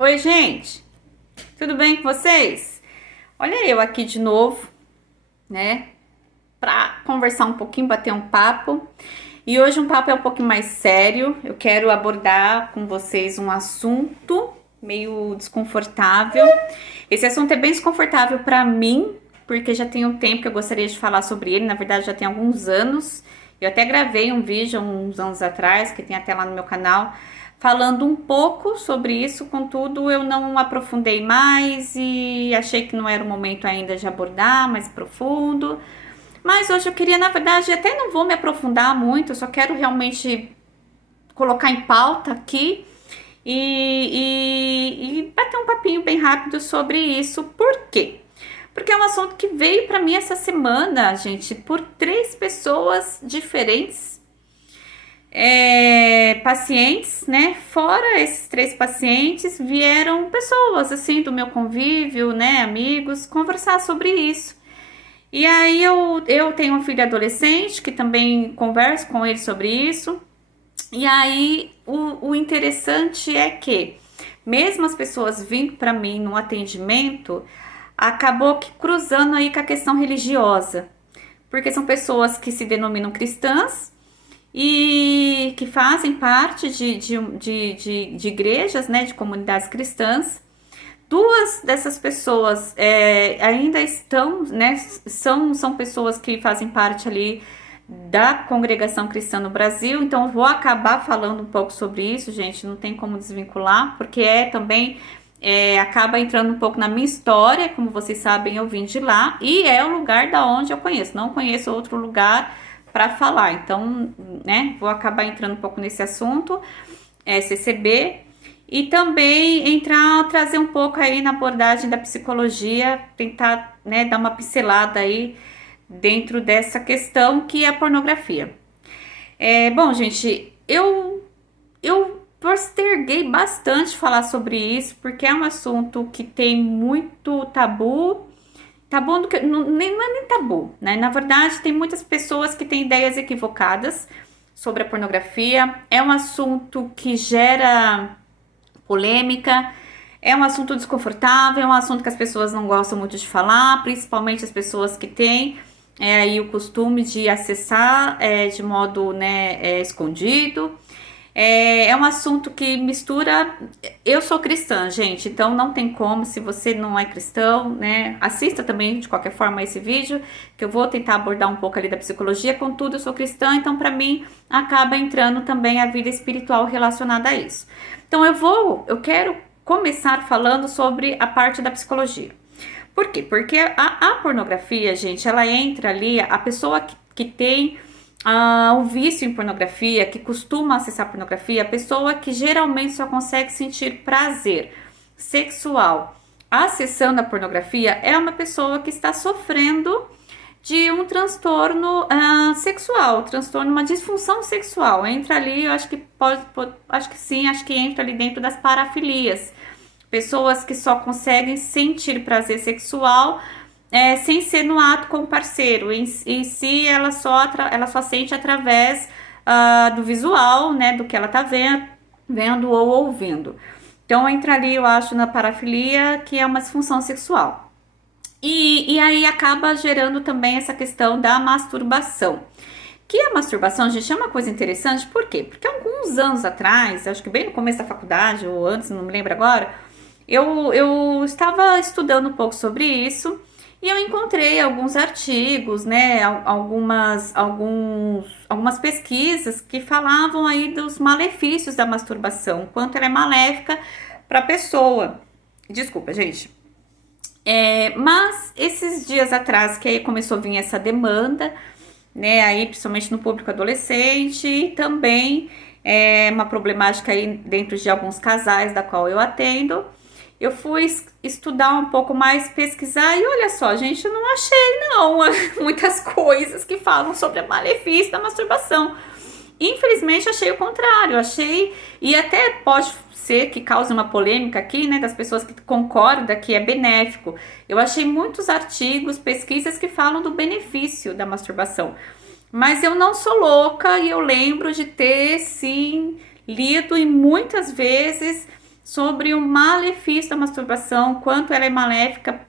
Oi, gente, tudo bem com vocês? Olha eu aqui de novo, né, pra conversar um pouquinho, bater um papo. E hoje um papo é um pouquinho mais sério. Eu quero abordar com vocês um assunto meio desconfortável. Esse assunto é bem desconfortável pra mim, porque já tem um tempo que eu gostaria de falar sobre ele. Na verdade, já tem alguns anos. Eu até gravei um vídeo há uns anos atrás, que tem até lá no meu canal, falando um pouco sobre isso. Contudo, eu não aprofundei mais e achei que não era o momento ainda de abordar mais profundo. Mas hoje eu queria, na verdade, até não vou me aprofundar muito, eu só quero realmente colocar em pauta aqui e bater um papinho bem rápido sobre isso. Por quê? Porque é um assunto que veio para mim essa semana, gente, por três pessoas diferentes, pacientes, né? Fora esses três pacientes, vieram pessoas assim do meu convívio, né? Amigos, conversar sobre isso. E aí eu tenho um filho adolescente que também converso com ele sobre isso. E aí o interessante é que, mesmo as pessoas vindo para mim no atendimento, acabou que cruzando aí com a questão religiosa. Porque são pessoas que se denominam cristãs e que fazem parte de igrejas, né, de comunidades cristãs. Duas dessas pessoas ainda estão, né, são pessoas que fazem parte ali da congregação cristã no Brasil, então eu vou acabar falando um pouco sobre isso, gente, não tem como desvincular, porque também acaba entrando um pouco na minha história. Como vocês sabem, eu vim de lá e é o lugar da onde eu conheço, não conheço outro lugar para falar, então, né, vou acabar entrando um pouco nesse assunto, CCB. E também trazer um pouco aí na abordagem da psicologia, tentar, né, dar uma pincelada aí dentro dessa questão que é a pornografia. Bom, gente, eu posterguei bastante falar sobre isso, porque é um assunto que tem muito tabu. Tabu não é nem tabu, né? Na verdade, tem muitas pessoas que têm ideias equivocadas sobre a pornografia. É um assunto que gera polêmica, é um assunto desconfortável, é um assunto que as pessoas não gostam muito de falar, principalmente as pessoas que têm aí o costume de acessar de modo, né, escondido. É um assunto que mistura. Eu sou cristã, gente, então não tem como. Se você não é cristão, né, assista também de qualquer forma esse vídeo, que eu vou tentar abordar um pouco ali da psicologia. Contudo, eu sou cristã, então para mim acaba entrando também a vida espiritual relacionada a isso. Então eu quero começar falando sobre a parte da psicologia. Por quê? Porque a pornografia, gente, ela entra ali, a pessoa que tem o vício em pornografia, que costuma acessar pornografia, a pessoa que geralmente só consegue sentir prazer sexual acessando a pornografia, é uma pessoa que está sofrendo de um transtorno sexual, transtorno, uma disfunção sexual. Entra ali, eu acho que acho que sim, acho que entra ali dentro das parafilias. Pessoas que só conseguem sentir prazer sexual sem ser no ato com o parceiro. Em si, ela só sente através do visual, né, do que ela tá vendo ou ouvindo. Então entra ali, eu acho, na parafilia, que é uma disfunção sexual. E aí acaba gerando também essa questão da masturbação. Que a masturbação, gente, é uma coisa interessante, por quê? Porque alguns anos atrás, acho que bem no começo da faculdade, ou antes, não me lembro agora, eu estava estudando um pouco sobre isso e eu encontrei alguns artigos, né, algumas pesquisas que falavam aí dos malefícios da masturbação, quanto ela é maléfica para a pessoa. Desculpa, gente. Mas esses dias atrás que aí começou a vir essa demanda, né, aí principalmente no público adolescente, e também uma problemática aí dentro de alguns casais da qual eu atendo. Eu fui estudar um pouco mais, pesquisar, e olha só, gente, eu não achei não muitas coisas que falam sobre o malefício da masturbação. Infelizmente, achei o contrário, achei, e até pode ser que cause uma polêmica aqui, né, das pessoas que concordam que é benéfico. Eu achei muitos artigos, pesquisas que falam do benefício da masturbação. Mas eu não sou louca e eu lembro de ter, sim, lido e muitas vezes sobre o malefício da masturbação, quanto ela é maléfica,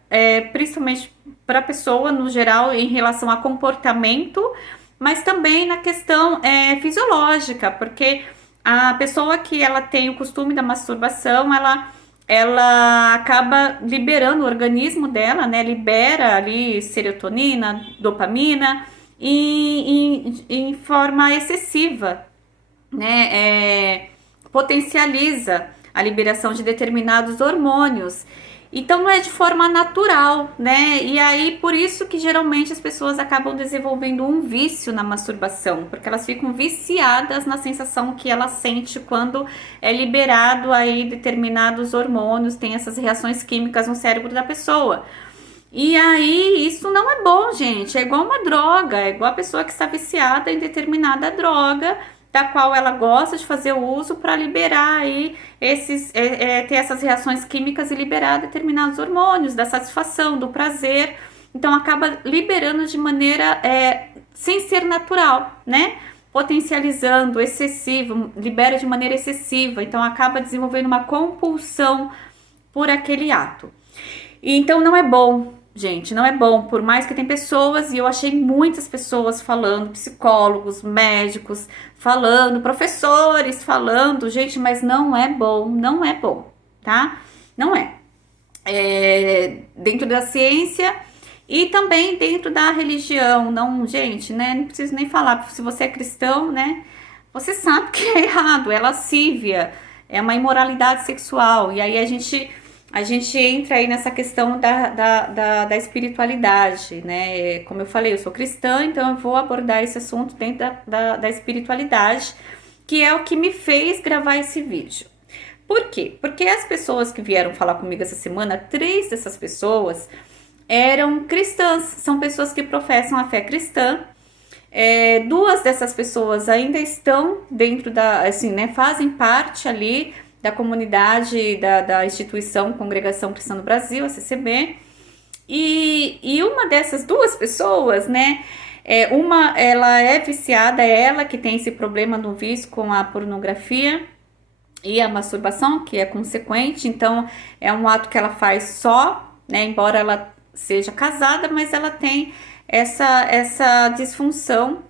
principalmente para a pessoa no geral em relação a comportamento, mas também na questão fisiológica, porque a pessoa que ela tem o costume da masturbação, ela acaba liberando o organismo dela, né? Libera ali serotonina, dopamina em forma excessiva, né? Potencializa a liberação de determinados hormônios. Então não é de forma natural, né? E aí por isso que geralmente as pessoas acabam desenvolvendo um vício na masturbação, porque elas ficam viciadas na sensação que ela sente quando é liberado aí determinados hormônios, tem essas reações químicas no cérebro da pessoa. E aí, isso não é bom, gente. É igual uma droga, é igual a pessoa que está viciada em determinada droga, da qual ela gosta de fazer o uso para liberar aí ter essas reações químicas e liberar determinados hormônios da satisfação, do prazer. Então acaba liberando de maneira sem ser natural, né? Potencializando, excessivo, libera de maneira excessiva. Então acaba desenvolvendo uma compulsão por aquele ato. E então não é bom, gente, não é bom. Por mais que tem pessoas, e eu achei muitas pessoas falando, psicólogos, médicos falando, professores falando, gente, mas não é bom, não é bom, tá? Não é. Dentro da ciência e também dentro da religião, não, gente, né? Não preciso nem falar, se você é cristão, né? Você sabe que é errado, é lascívia, é uma imoralidade sexual, e aí a gente entra aí nessa questão da espiritualidade, né? Como eu falei, eu sou cristã, então eu vou abordar esse assunto dentro da espiritualidade, que é o que me fez gravar esse vídeo. Por quê? Porque as pessoas que vieram falar comigo essa semana, 3 dessas pessoas eram cristãs, são pessoas que professam a fé cristã. 2 dessas pessoas ainda estão dentro assim, né? Fazem parte ali da comunidade da instituição Congregação Cristã do Brasil, a CCB, e uma dessas 2 pessoas, né, ela é viciada, é ela que tem esse problema no vício com a pornografia e a masturbação, que é consequente, então é um ato que ela faz só, né, embora ela seja casada, mas ela tem essa disfunção,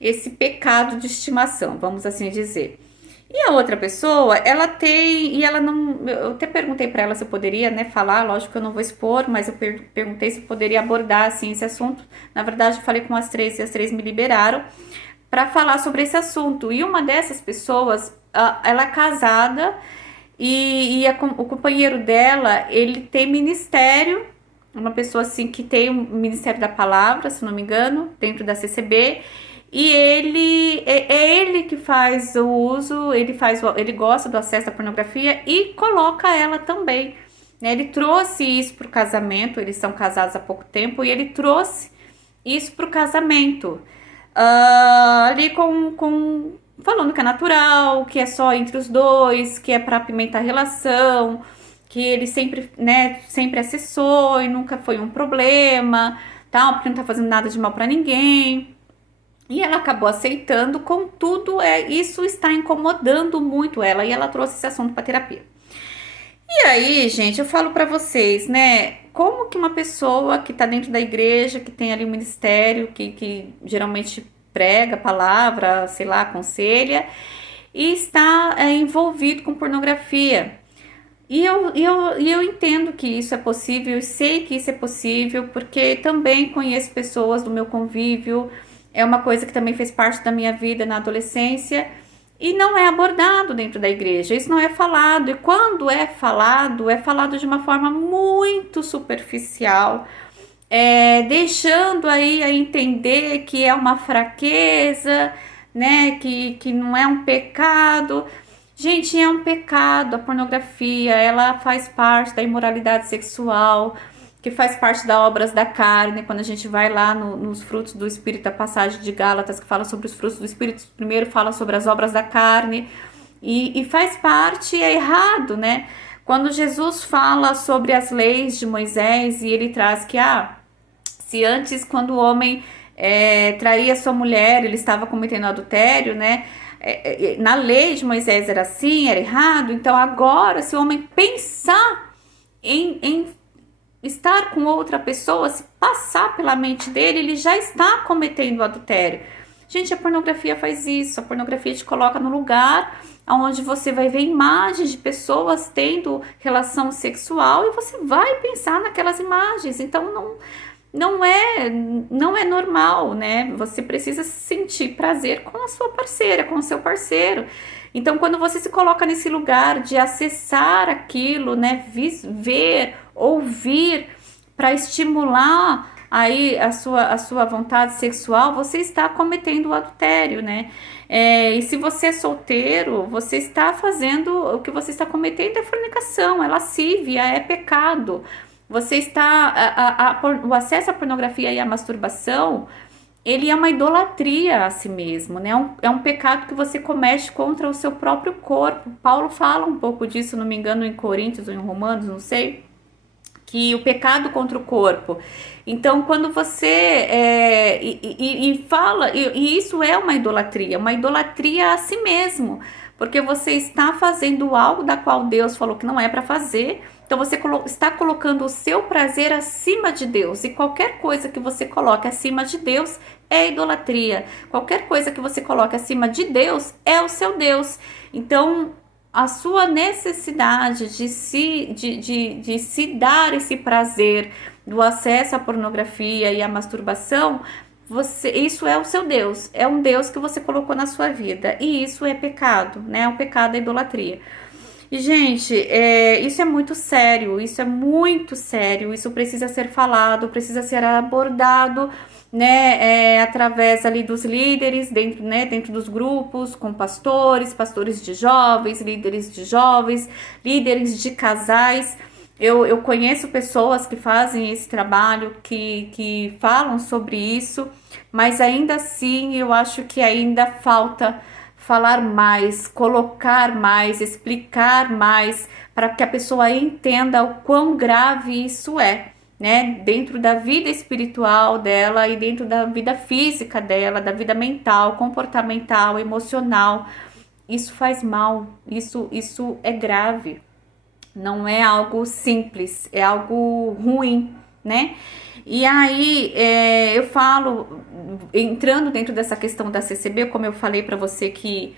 esse pecado de estimação, vamos assim dizer. E a outra pessoa, ela tem, e ela não, eu até perguntei para ela se eu poderia, né, falar, lógico que eu não vou expor, mas eu perguntei se eu poderia abordar, assim, esse assunto. Na verdade, eu falei com as 3 e as 3 me liberaram para falar sobre esse assunto. E uma dessas pessoas, ela é casada o companheiro dela, ele tem ministério, uma pessoa assim que tem o Ministério da Palavra, se não me engano, dentro da CCB. E ele que faz o uso, ele gosta do acesso à pornografia e coloca ela também, né? Ele trouxe isso para o casamento, eles são casados há pouco tempo, e ele trouxe isso para o casamento, ali falando que é natural, que é só entre os dois, que é para apimentar a relação, que ele sempre, né, sempre acessou e nunca foi um problema, tal, porque não tá fazendo nada de mal para ninguém. E ela acabou aceitando, contudo, isso está incomodando muito ela, e ela trouxe esse assunto para terapia. E aí, gente, eu falo para vocês, né, como que uma pessoa que tá dentro da igreja, que tem ali um ministério, que geralmente prega a palavra, sei lá, aconselha, e está envolvido com pornografia. E eu entendo que isso é possível, eu sei que isso é possível, porque também conheço pessoas do meu convívio. É uma coisa que também fez parte da minha vida na adolescência e não é abordado dentro da igreja, isso não é falado. E quando é falado de uma forma muito superficial, deixando aí a entender que é uma fraqueza, né, que não é um pecado. Gente, é um pecado. A pornografia, ela faz parte da imoralidade sexual, que faz parte das obras da carne. Quando a gente vai lá nos frutos do Espírito, a passagem de Gálatas que fala sobre os frutos do Espírito, primeiro fala sobre as obras da carne, e faz parte, é errado, né? Quando Jesus fala sobre as leis de Moisés, e ele traz que, se antes, quando o homem traía sua mulher, ele estava cometendo adultério, né? na lei de Moisés era assim, era errado. Então agora, se o homem pensar em estar com outra pessoa, se passar pela mente dele, ele já está cometendo adultério. Gente, a pornografia faz isso. A pornografia te coloca no lugar onde você vai ver imagens de pessoas tendo relação sexual e você vai pensar naquelas imagens. Então não é normal, né? Você precisa sentir prazer com a sua parceira, com o seu parceiro. Então, quando você se coloca nesse lugar de acessar aquilo, né, ver, ouvir, para estimular aí a sua vontade sexual, você está cometendo o adultério, né? E se você é solteiro, você está fazendo, o que você está cometendo é fornicação, é lascívia, é pecado. Você está, o acesso à pornografia e à masturbação, ele é uma idolatria a si mesmo, né? É um pecado que você comete contra o seu próprio corpo. Paulo fala um pouco disso, não me engano, em Coríntios ou em Romanos, não sei, que o pecado contra o corpo. Então, quando você fala, e isso é uma idolatria a si mesmo, porque você está fazendo algo da qual Deus falou que não é para fazer. Então você está colocando o seu prazer acima de Deus, e qualquer coisa que você coloque acima de Deus é idolatria. Qualquer coisa que você coloque acima de Deus é o seu Deus. Então a sua necessidade de se dar esse prazer do acesso à pornografia e à masturbação, isso é o seu Deus, é um Deus que você colocou na sua vida, e isso é pecado, né? É um pecado da idolatria. E, gente, isso é muito sério, isso precisa ser falado, precisa ser abordado, né, através ali dos líderes, dentro dos grupos, com pastores de jovens, líderes de casais. Eu conheço pessoas que fazem esse trabalho, que falam sobre isso, mas ainda assim eu acho que ainda falta falar mais, colocar mais, explicar mais, para que a pessoa entenda o quão grave isso é, né? Dentro da vida espiritual dela e dentro da vida física dela, da vida mental, comportamental, emocional. Isso faz mal, isso é grave. Não é algo simples, é algo ruim, né? E aí, eu falo, entrando dentro dessa questão da CCB, como eu falei para você que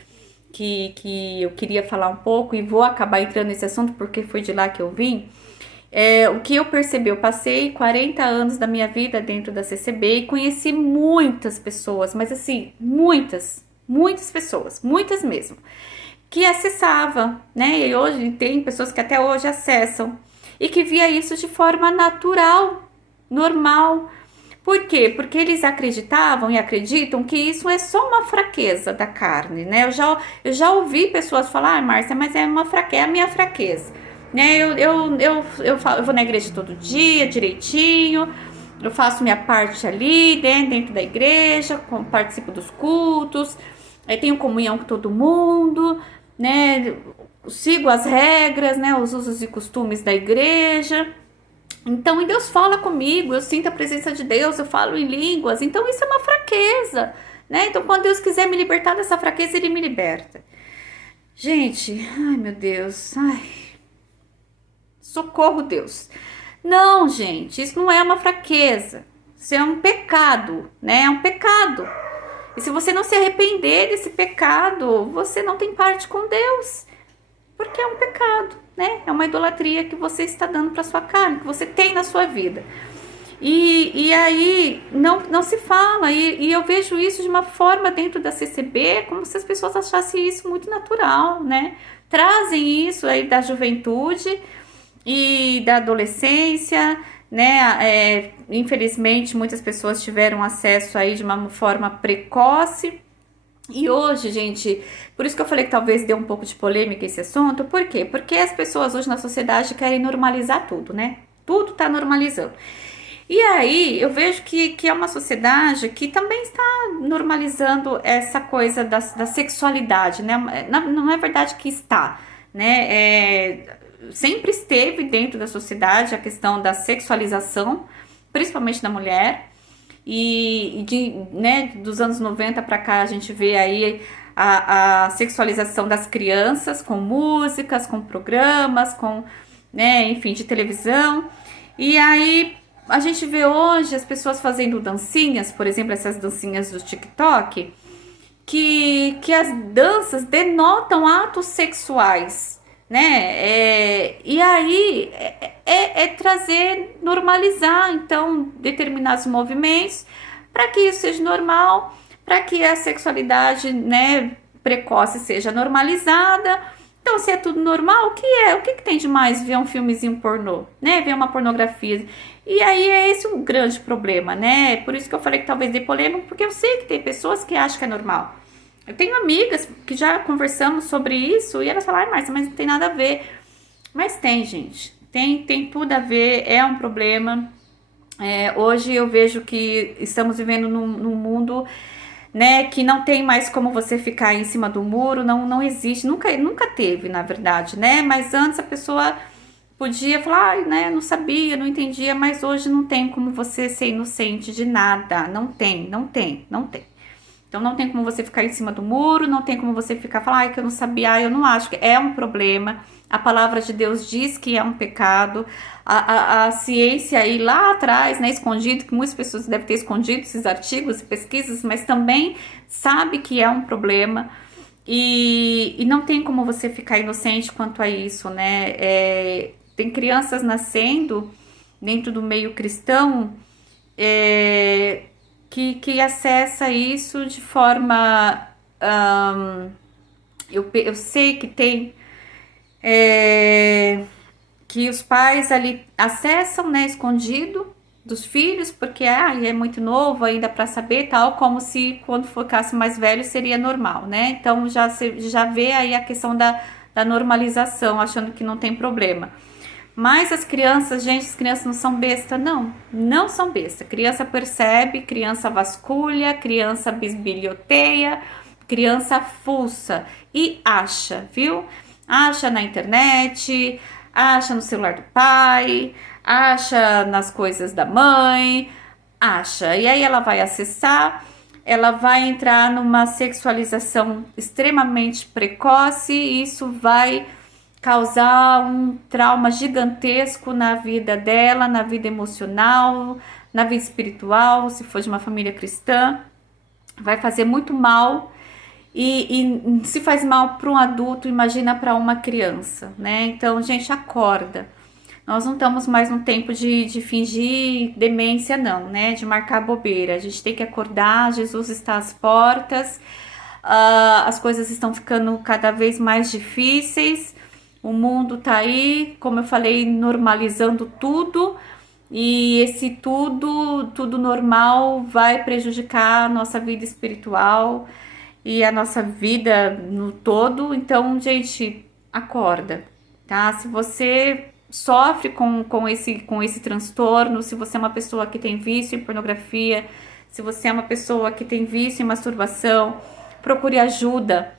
eu queria falar um pouco, e vou acabar entrando nesse assunto porque foi de lá que eu vim. O que eu percebi, eu passei 40 anos da minha vida dentro da CCB e conheci muitas pessoas, mas assim, muitas pessoas, muitas mesmo, que acessava, né? E hoje tem pessoas que até hoje acessam e que via isso de forma natural, normal. Por quê? Porque eles acreditavam e acreditam que isso é só uma fraqueza da carne, né? Eu já ouvi pessoas falar, Márcia, mas é a minha fraqueza, né? Eu vou na igreja todo dia, direitinho, eu faço minha parte ali, né, dentro da igreja, participo dos cultos, tenho comunhão com todo mundo, né? Sigo as regras, né? Os usos e costumes da igreja. Então, Deus fala comigo, eu sinto a presença de Deus, eu falo em línguas. Então, isso é uma fraqueza, né? Então, quando Deus quiser me libertar dessa fraqueza, Ele me liberta. Gente, ai meu Deus, ai, socorro, Deus. Não, gente, isso não é uma fraqueza, isso é um pecado, né? É um pecado. E se você não se arrepender desse pecado, você não tem parte com Deus, porque é um pecado, né? É uma idolatria que você está dando para sua carne, que você tem na sua vida. E aí não se fala, e eu vejo isso de uma forma dentro da CCB, como se as pessoas achassem isso muito natural, né? Trazem isso aí da juventude e da adolescência, né? Infelizmente, muitas pessoas tiveram acesso aí de uma forma precoce. E hoje, gente, por isso que eu falei que talvez dê um pouco de polêmica esse assunto. Por quê? Porque as pessoas hoje na sociedade querem normalizar tudo, né? Tudo tá normalizando. E aí, eu vejo que é uma sociedade que também está normalizando essa coisa da sexualidade, né? Não é verdade que está, né? Sempre esteve dentro da sociedade a questão da sexualização, principalmente da mulher. E né, dos anos 90 para cá a gente vê aí a sexualização das crianças com músicas, com programas, com, né, enfim, de televisão. E aí a gente vê hoje as pessoas fazendo dancinhas, por exemplo, essas dancinhas do TikTok, que as danças denotam atos sexuais, né? E aí trazer, normalizar, então, determinados movimentos para que isso seja normal, para que a sexualidade, né, precoce seja normalizada. Então, se é tudo normal, o que é? O que tem de mais ver um filmezinho pornô, né? Ver uma pornografia. E aí é esse um grande problema, né? Por isso que eu falei que talvez dê polêmica, porque eu sei que tem pessoas que acham que é normal. Eu tenho amigas que já conversamos sobre isso e elas falam, ai, Márcia, mas não tem nada a ver. Mas tem, gente. Tem tudo a ver, é um problema. Hoje eu vejo que estamos vivendo num mundo, né, que não tem mais como você ficar em cima do muro, não existe, nunca teve, na verdade, né? Mas antes a pessoa podia falar, ai, né, não sabia, não entendia, mas hoje não tem como você ser inocente de nada, não tem. Então não tem como você ficar em cima do muro, não tem como você ficar falar, ai, que eu não sabia, ai, eu não acho que é um problema. A palavra de Deus diz que é um pecado. A ciência aí lá atrás, né, escondido, que muitas pessoas devem ter escondido esses artigos e pesquisas, mas também sabe que é um problema. E não tem como você ficar inocente quanto a isso, né? Tem crianças nascendo dentro do meio cristão que acessa isso de forma... eu sei que tem... que os pais ali acessam, né, escondido dos filhos, porque é muito novo ainda para saber, tal, como se quando ficasse mais velho seria normal, né? Então já vê aí a questão da normalização, achando que não tem problema. Mas as crianças, gente, as crianças não são besta, não são besta. Criança percebe, criança vasculha, criança bisbilhoteia, criança fuça e acha, viu? Acha na internet, acha no celular do pai, acha nas coisas da mãe, acha. E aí ela vai acessar, ela vai entrar numa sexualização extremamente precoce e isso vai causar um trauma gigantesco na vida dela, na vida emocional, na vida espiritual, se for de uma família cristã, vai fazer muito mal. E se faz mal para um adulto, imagina para uma criança, né? Então, gente, acorda. Nós não estamos mais no tempo de fingir demência, não, né? De marcar bobeira. A gente tem que acordar, Jesus está às portas, as coisas estão ficando cada vez mais difíceis, o mundo tá aí, como eu falei, normalizando tudo, e esse tudo normal vai prejudicar a nossa vida espiritual e a nossa vida no todo. Então, gente, acorda, tá? Se você sofre com esse transtorno, se você é uma pessoa que tem vício em pornografia, se você é uma pessoa que tem vício em masturbação, procure ajuda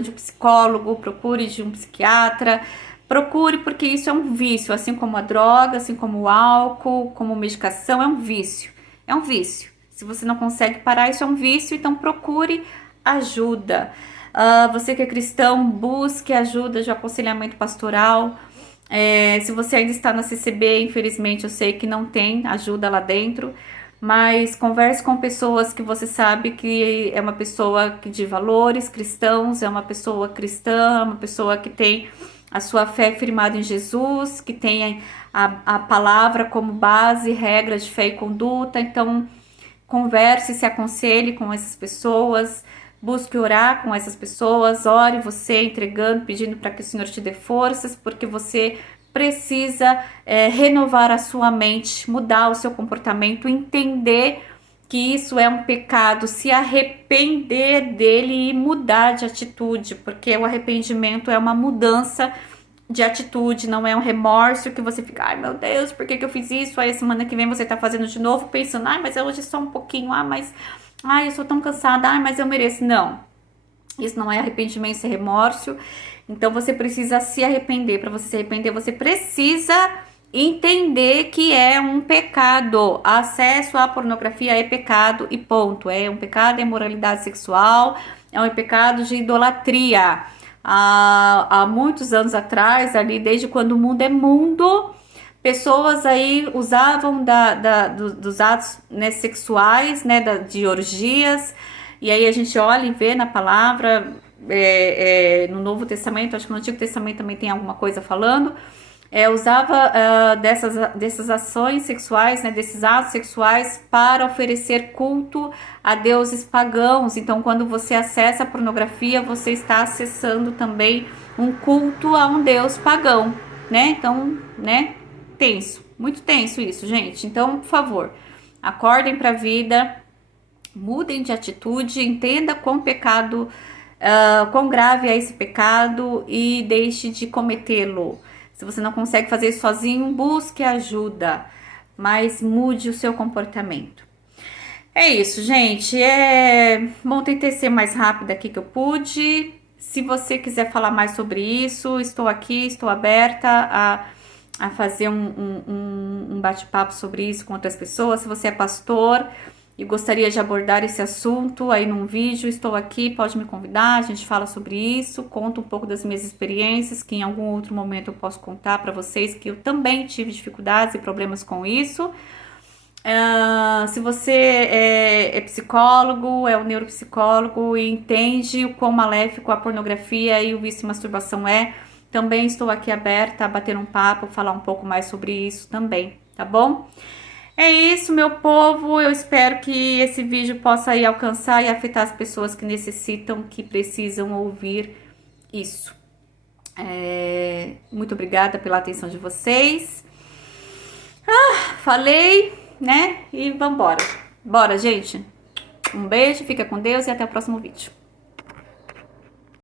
de um psicólogo, procure de um psiquiatra, procure, porque isso é um vício, assim como a droga, assim como o álcool, como medicação, é um vício. Se você não consegue parar, isso é um vício, então procure ajuda. Você que é cristão, busque ajuda de aconselhamento pastoral. Se você ainda está na CCB, infelizmente eu sei que não tem ajuda lá dentro, mas converse com pessoas que você sabe que é uma pessoa de valores cristãos, é uma pessoa cristã, uma pessoa que tem a sua fé firmada em Jesus, que tem a palavra como base, regras de fé e conduta. Então, converse, se aconselhe com essas pessoas, busque orar com essas pessoas, ore você entregando, pedindo para que o Senhor te dê forças, porque você precisa renovar a sua mente, mudar o seu comportamento, entender que isso é um pecado, se arrepender dele e mudar de atitude, porque o arrependimento é uma mudança de atitude, não é um remorso que você fica, ai meu Deus, por que eu fiz isso? Aí semana que vem você tá fazendo de novo, pensando, ai, mas hoje é só um pouquinho, eu sou tão cansada, mas eu mereço. Não, isso não é arrependimento, isso é remorso. Então você precisa se arrepender. Para você se arrepender, você precisa entender que é um pecado. Acesso à pornografia é pecado e ponto. É um pecado de imoralidade sexual, é um pecado de idolatria. Há muitos anos atrás, ali desde quando o mundo é mundo, pessoas aí usavam dos atos, né, sexuais, né, de orgias, e aí a gente olha e vê na palavra, no Novo Testamento, acho que no Antigo Testamento também tem alguma coisa falando, usava dessas ações sexuais, né, desses atos sexuais para oferecer culto a deuses pagãos. Então, quando você acessa a pornografia, você está acessando também um culto a um deus pagão, né? Então, né? Tenso, muito tenso isso, gente. Então, por favor, acordem para a vida, mudem de atitude, entenda quão pecado, quão grave é esse pecado e deixe de cometê-lo. Se você não consegue fazer isso sozinho, busque ajuda, mas mude o seu comportamento. É isso, gente. Bom, tentei ser mais rápida aqui que eu pude. Se você quiser falar mais sobre isso, estou aqui, estou aberta a fazer um bate-papo sobre isso com outras pessoas. Se você é pastor e gostaria de abordar esse assunto aí num vídeo, estou aqui, pode me convidar, a gente fala sobre isso, conto um pouco das minhas experiências, que em algum outro momento eu posso contar para vocês que eu também tive dificuldades e problemas com isso. Se você é psicólogo, é um neuropsicólogo e entende o quão maléfico a pornografia e o vício em masturbação também estou aqui aberta a bater um papo, falar um pouco mais sobre isso também, tá bom? É isso, meu povo. Eu espero que esse vídeo possa aí alcançar e afetar as pessoas que necessitam, que precisam ouvir isso. Muito obrigada pela atenção de vocês. Falei, né? E vambora. Bora, gente. Um beijo, fica com Deus e até o próximo vídeo.